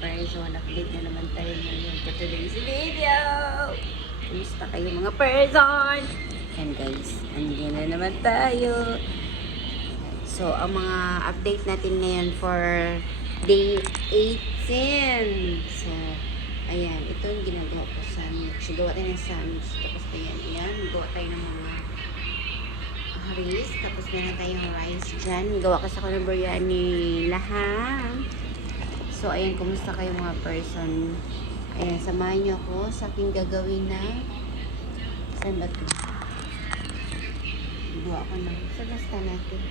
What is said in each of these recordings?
person. Update na naman tayo ngayon for today's video. Kumusta kayo mga person? And guys, andyan na naman tayo. So, ang mga update natin ngayon for day 18. So, ayan. Ito yung ginagawa ko sandwich. Gawa tayo ng sandwich. Tapos ayan. Gawa tayo ng mga rice. Tapos meron tayong rice dyan. Gawa kasi ako ng biryani laham. So, ayan. Kumusta kayo mga person? Ayan. Samahan niyo ako sa aking gagawin na saan ba ito? Gawa ko na. Sa basta natin.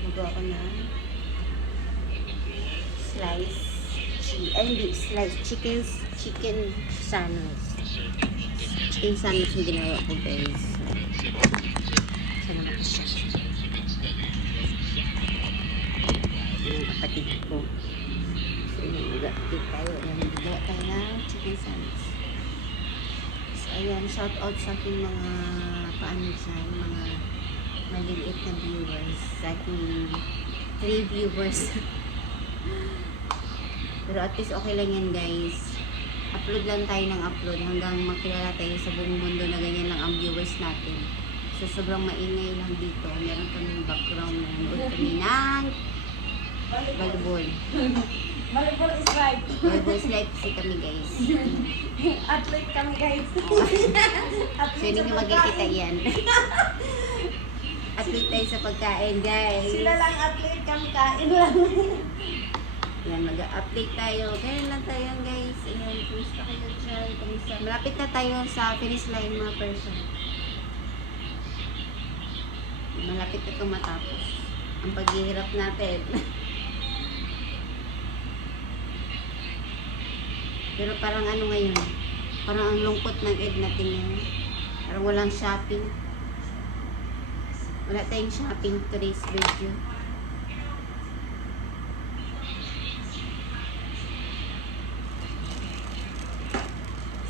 Magawa ko na slice chicken sandwich. Chicken sandwich yung ginawa ko guys. Saan naman siya? Yung kapatid ko. So yun, mag-update tayo. Magawa tayo na chicken sandwich. So ayan, shout out sa aking mga paano dyan, mga maliliit na viewers, sa ating 3 viewers. Pero at least okay lang yan guys. Upload lang tayo ng upload hanggang makilala tayo sa buong mundo na ganyan lang ang viewers natin. So sobrang maingay lang dito. Meron kami background na nanood kami ng volleyball. Volleyball is right. Volleyball is life kasi kami guys. Athlete kami guys. So hindi nyo magkikita yan. Athlete tayo sa pagkain guys. Sila lang athlete, kami kain lang. Yan, mag-update tayo. Ganyan lang tayo guys. Ayan, kumusta kayo dyan? Kumusta? Malapit na tayo sa finish line mga person. Malapit na itong matapos. Ang paghihirap natin. Pero parang ano ngayon? Parang ang lungkot ng ed natin ngayon. Parang walang shopping. Wala tayong shopping today's video.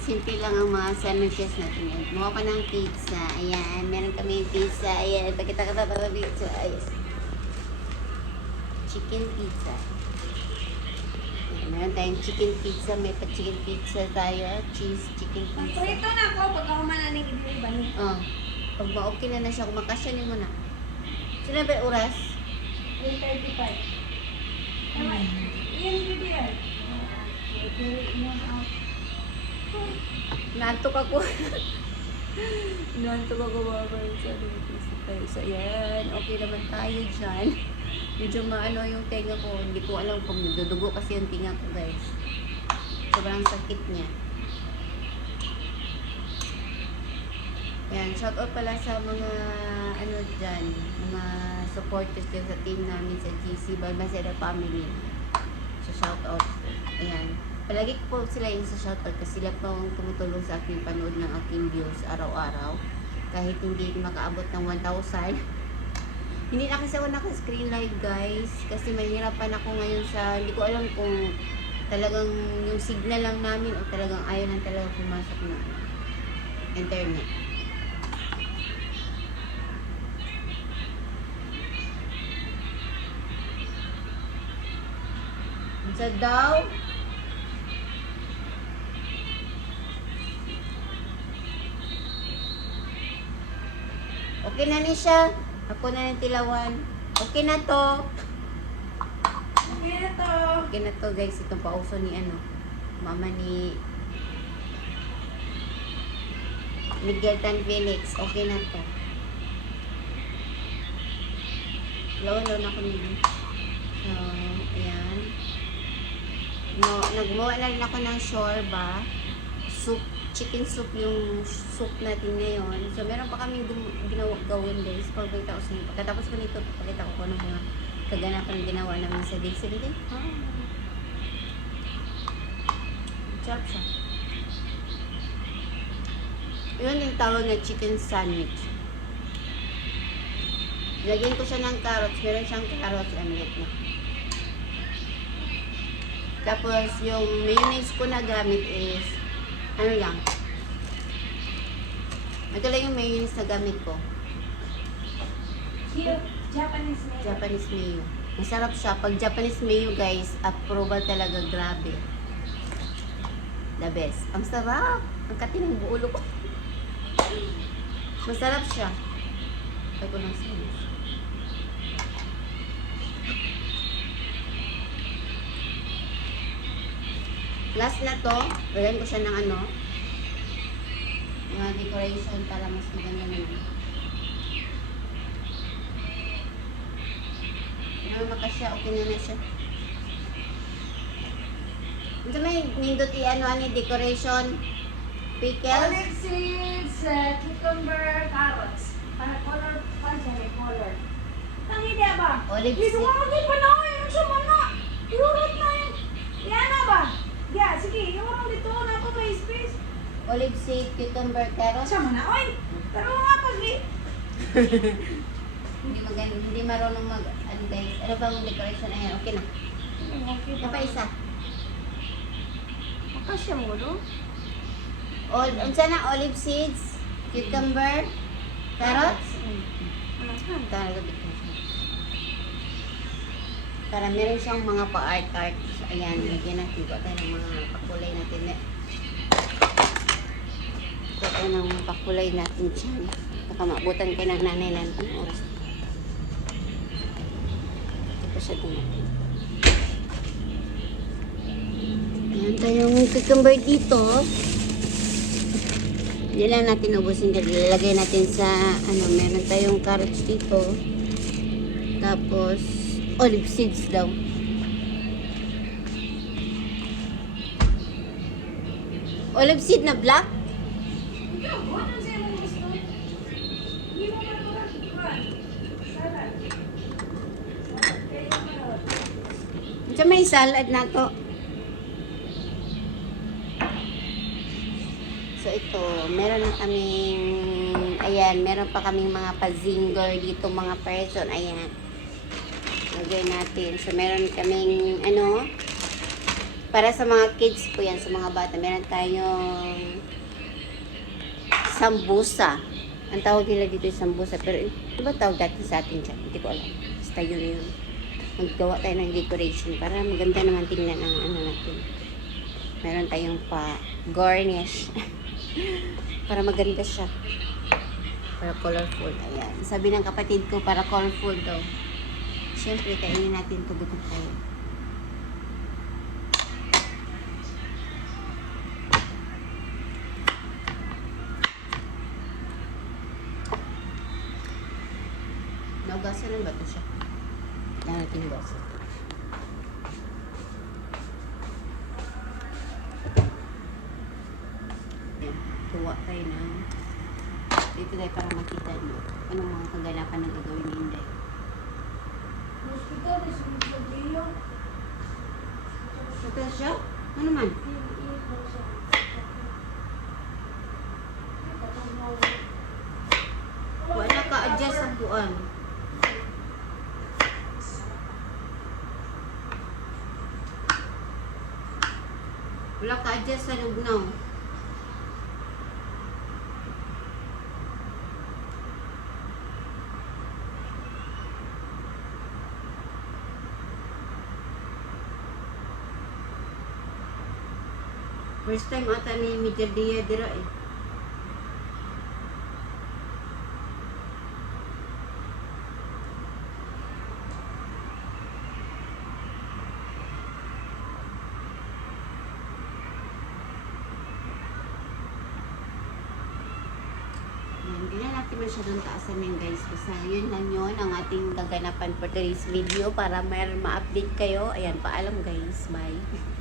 Simple lang ang mga sandwiches natin yan. Mukha pa ng pizza. Ayan, meron kami pizza. Ayan, pakita ka pa pizza. Ayan. Chicken pizza. Ayan, meron tayong chicken pizza. May pa-chicken pizza tayo. Cheese chicken pizza. Prito na ako pagka humananing iba ni. Oh, pag ma-okay na na siya, kumakasya mo na. Sino ba yung oras? 3:35. Tama. Iyan video yan. Nantok ako. Nantok ako mga person. So, ayan. Okay naman tayo dyan. Medyo maano yung tenga ko. Hindi ko alam kung dudugo kasi yung tinga ko guys. Sobrang sakit niya. Ayan. Shoutout pala sa mga ano dyan. Mga supporters dyan sa team namin sa GC Balmaceda Family. So, shoutout. Ayan. Palagi ko po sila yung sa shoutout kasi sila po ang tumutulong sa aking panood ng aking views araw-araw. Kahit hindi makaabot ng 1,000. Hindi na kasi ako naka-screen live guys. Kasi mahirapan ako ngayon sa, hindi ko alam kung talagang yung signal lang namin o talagang ayaw lang talaga pumasok na internet. Sa daw, okay na ni siya. Ako na ng tilawan. Okay na to. Okay na to. Okay na to guys. Itong pauso ni ano. Mama ni Miguel Tan Felix. Okay na to. Lawan na ako nila. So, ayan. No, nagmuha na rin ako ng shorba. Soup. Chicken soup yung soup natin ngayon. So, meron pa kami gawin guys. Pagpagkita ko sa inyo. Pagkatapos ko nito, papakita ko ng mga kaganapan na ginawa namin sa day 7 din. Sarap siya. Yun yung tawag na chicken sandwich. Lagyan ko siya ng carrots. Meron siyang carrots and meat na. Tapos, yung mayonnaise ko na gamit is ano lang. Ito lang yung mayonnaise na gamit ko. Japanese mayo. Japanese mayo. Masarap siya. Pag Japanese mayo guys, approval talaga, grabe. The best. Ang sarap. Ang katinang buulo ko. Masarap siya. Ay ko lang sa last na to, lagyan ko siya ng ano, mga decoration para mas maganda naman. Makasya, okay na siya. Ito may nindot ano decoration, pickles. Olive seeds, cucumber, carrots. Para color pa siya, may color. Ang idea ba? Olive Dito seeds. ka pa na, yung sa mana. Iurot na yun. Yan na ba? Yeah, sige, iurot dito na ako may space. Olive seed, cucumber, carrots. Sa mana, oy. Pero nga pa, sige. Hindi maganda, hindi marunong mag, ano guys, ano bang decoration? Ayan, okay na. Okay Ito pa isa. Makasya mo, no? Unsa na, olive seeds, cucumber, carrots. Ito, para meron siyang mga pa-art-art. So, ayan, lagyan natin. Ito tayo ng mga pakulay natin. Ito tayo ng mga pakulay natin dyan. Baka maabutan kayo ng nanay lang. Anong oras? Ito pa siya dumating. Ayan tayong cucumber dito. Hindi lang natin ubusin. Lalagay natin sa, ano, meron tayong carrots dito. Tapos, olive seeds daw. Olive seed na black? Ikaw, ano sa'yo mo gusto? Hindi mo ba ito salad? Salad. Kaya yung carrot. Diyan may salad na to. So ito, meron na kaming, ayan, meron pa kaming mga pa-zinger dito, mga person, ayan. Lagay natin. So meron kaming, ano, para sa mga kids po yan, sa mga bata, meron tayong sambusa. Ang tawag nila dito yung sambusa, pero ano ba tawag dati sa atin dyan? Hindi ko alam. Basta yun. Maggawa tayo ng decoration para maganda naman tingnan ang ano natin. Meron tayong pa-garnish. Para maganda siya. Para colorful. Ayan. Sabi ng kapatid ko, para colorful daw. Siyempre, kainin natin ito. Gutom tayo. Naugasan lang ba ito siya? Yan natin ugasan. Tuwa tayo ng dito tayo para makita nyo anong mga kaganapan na gagawin ni Inday. Hospital, sa Gilo. Ito siya? Ano man? Wala ka-adjust ang buwan. Wala ka-adjust sa lugnaw. First time ata ni Miguel Dia dira eh. Hindi na natin masyadong taasan yan guys. Basta yun lang yun ang ating gaganapan for today's video para mayroon ma-update kayo. Ayan, paalam guys. Bye.